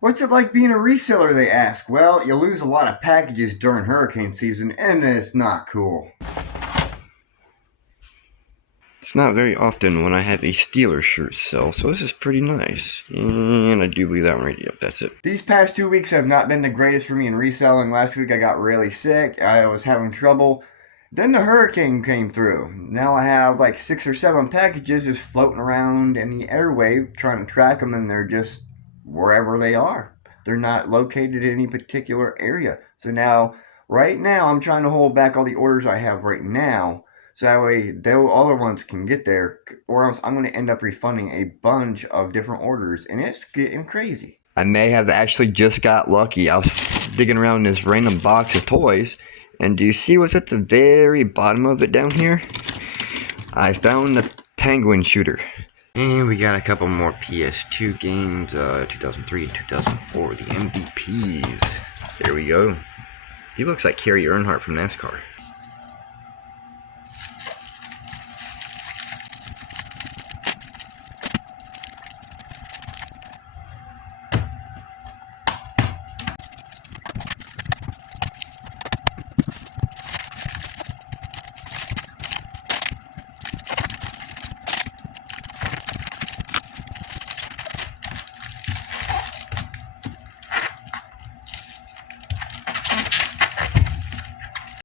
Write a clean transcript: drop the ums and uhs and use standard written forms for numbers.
What's it like being a reseller, they ask. Well, you lose a lot of packages during hurricane season, and it's not cool. It's not very often when I have a Steelers shirt sell, so this is pretty nice. And I do believe that one right. Yep, that's it. These past 2 weeks have not been the greatest for me in reselling. Last week I got really sick. I was having trouble. Then the hurricane came through. Now I have like 6 or 7 packages just floating around in the airwave trying to track them, and they're just wherever they are. They're not located in any particular area. So now, right now, I'm trying to hold back all the orders I have right now, so that way the other ones can get there, or else I'm going to end up refunding a bunch of different orders, and it's getting crazy. I may have actually just got lucky. I was digging around in this random box of toys, and do you see what's at the very bottom of it down here? I found the penguin shooter. And we got a couple more PS2 games, 2003 and 2004, the MVPs. There we go. He looks like Kerry Earnhardt from NASCAR.